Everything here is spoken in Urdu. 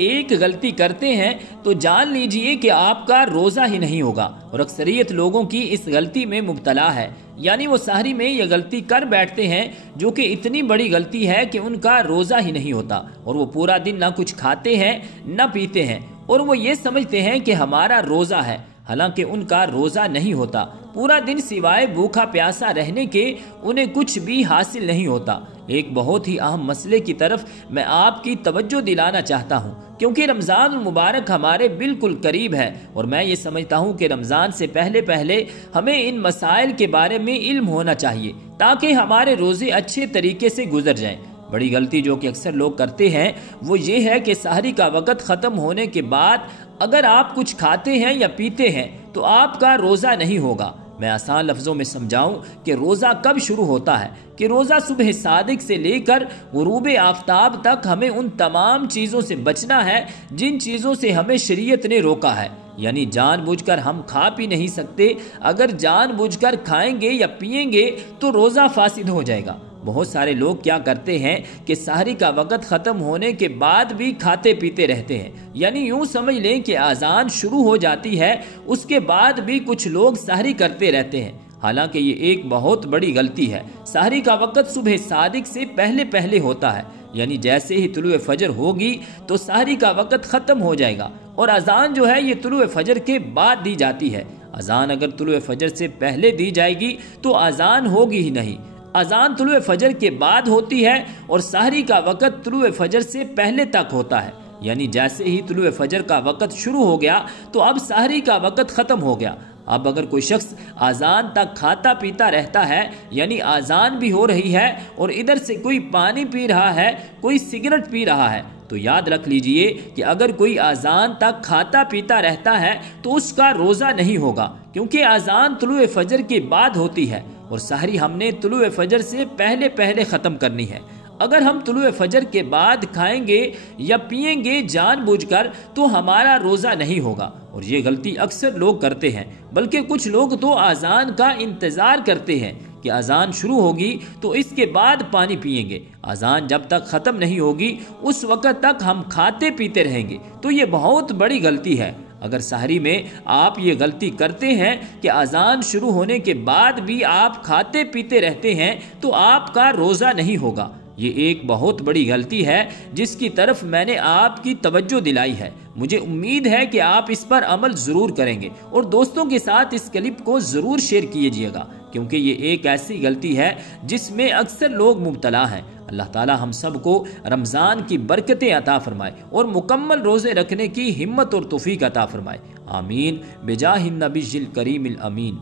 ایک غلطی کرتے ہیں تو جان لیجئے کہ آپ کا روزہ ہی نہیں ہوگا، اور اکثریت لوگوں کی اس غلطی میں مبتلا ہے۔ یعنی وہ سحری میں یہ غلطی کر بیٹھتے ہیں جو کہ اتنی بڑی غلطی ہے کہ ان کا روزہ ہی نہیں ہوتا، اور وہ پورا دن نہ کچھ کھاتے ہیں نہ پیتے ہیں، اور وہ یہ سمجھتے ہیں کہ ہمارا روزہ ہے، حالانکہ ان کا روزہ نہیں ہوتا۔ پورا دن سوائے بھوکا پیاسا رہنے کے انہیں کچھ بھی حاصل نہیں ہوتا۔ ایک بہت ہی اہم مسئلے کی طرف میں آپ کی توجہ دلانا چاہتا ہوں، کیونکہ رمضان المبارک ہمارے بالکل قریب ہے، اور میں یہ سمجھتا ہوں کہ رمضان سے پہلے ہمیں ان مسائل کے بارے میں علم ہونا چاہیے تاکہ ہمارے روزے اچھے طریقے سے گزر جائیں۔ بڑی غلطی جو کہ اکثر لوگ کرتے ہیں وہ یہ ہے کہ سحری کا وقت ختم ہونے کے بعد اگر آپ کچھ کھاتے ہیں یا پیتے ہیں تو آپ کا روزہ نہیں ہوگا۔ میں آسان لفظوں میں سمجھاؤں کہ روزہ کب شروع ہوتا ہے کہ روزہ صبح صادق سے لے کر غروب آفتاب تک ہمیں ان تمام چیزوں سے بچنا ہے جن چیزوں سے ہمیں شریعت نے روکا ہے۔ یعنی جان بوجھ کر ہم کھا پی نہیں سکتے، اگر جان بوجھ کر کھائیں گے یا پیئیں گے تو روزہ فاسد ہو جائے گا۔ بہت سارے لوگ کیا کرتے ہیں کہ سحری کا وقت ختم ہونے کے بعد بھی کھاتے پیتے رہتے ہیں، یعنی یوں سمجھ لیں کہ اذان شروع ہو جاتی ہے اس کے بعد بھی کچھ لوگ سحری کرتے رہتے ہیں، حالانکہ یہ ایک بہت بڑی غلطی ہے۔ سحری کا وقت صبح صادق سے پہلے ہوتا ہے، یعنی جیسے ہی طلوع فجر ہوگی تو سحری کا وقت ختم ہو جائے گا، اور اذان جو ہے یہ طلوع فجر کے بعد دی جاتی ہے۔ اذان اگر طلوع فجر سے پہلے دی جائے گی تو اذان ہوگی ہی نہیں۔ اذان طلوع فجر کے بعد ہوتی ہے اور سحری کا وقت طلوع فجر سے پہلے تک ہوتا ہے، یعنی جیسے ہی طلوع فجر کا وقت شروع ہو گیا تو اب سحری کا وقت ختم ہو گیا۔ اب اگر کوئی شخص اذان تک کھاتا پیتا رہتا ہے، یعنی اذان بھی ہو رہی ہے اور ادھر سے کوئی پانی پی رہا ہے، کوئی سگریٹ پی رہا ہے، تو یاد رکھ لیجئے کہ اگر کوئی اذان تک کھاتا پیتا رہتا ہے تو اس کا روزہ نہیں ہوگا، کیونکہ اذان طلوع فجر کے بعد ہوتی ہے اور سحری ہم نے طلوع فجر سے پہلے ختم کرنی ہے۔ اگر ہم طلوع فجر کے بعد کھائیں گے یا پیئیں گے جان بوجھ کر تو ہمارا روزہ نہیں ہوگا، اور یہ غلطی اکثر لوگ کرتے ہیں۔ بلکہ کچھ لوگ تو اذان کا انتظار کرتے ہیں کہ اذان شروع ہوگی تو اس کے بعد پانی پیئیں گے، اذان جب تک ختم نہیں ہوگی اس وقت تک ہم کھاتے پیتے رہیں گے، تو یہ بہت بڑی غلطی ہے۔ اگر سحری میں آپ یہ غلطی کرتے ہیں کہ اذان شروع ہونے کے بعد بھی آپ کھاتے پیتے رہتے ہیں تو آپ کا روزہ نہیں ہوگا۔ یہ ایک بہت بڑی غلطی ہے جس کی طرف میں نے آپ کی توجہ دلائی ہے۔ مجھے امید ہے کہ آپ اس پر عمل ضرور کریں گے، اور دوستوں کے ساتھ اس کلپ کو ضرور شیئر کیجیے گا، کیونکہ یہ ایک ایسی غلطی ہے جس میں اکثر لوگ مبتلا ہیں۔ اللہ تعالی ہم سب کو رمضان کی برکتیں عطا فرمائے اور مکمل روزے رکھنے کی ہمت اور توفیق عطا فرمائے، آمین بجاہ النبی الکریم الامین۔